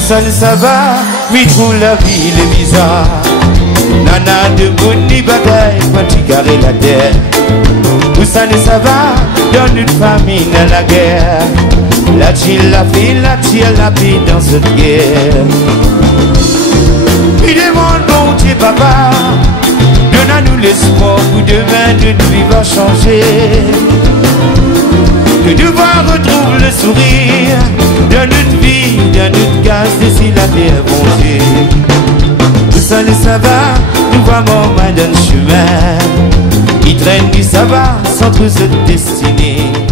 ça va, oui, trouve la vie est bizarre. Nana de Bouni bagaille, quand carré la terre. Où ça va, dans une famille dans la guerre. La tire la vie dans cette guerre. Il demande bon Dieu papa, donne-nous l'espoir où demain notre vie va changer. Que devoir retrouve le sourire dans notre vie, dans notre case, d'ici la terre, bon Dieu. Tout ça va, nous voyons mal dans le chemin. Il traîne du sabbat sans trop se destiner.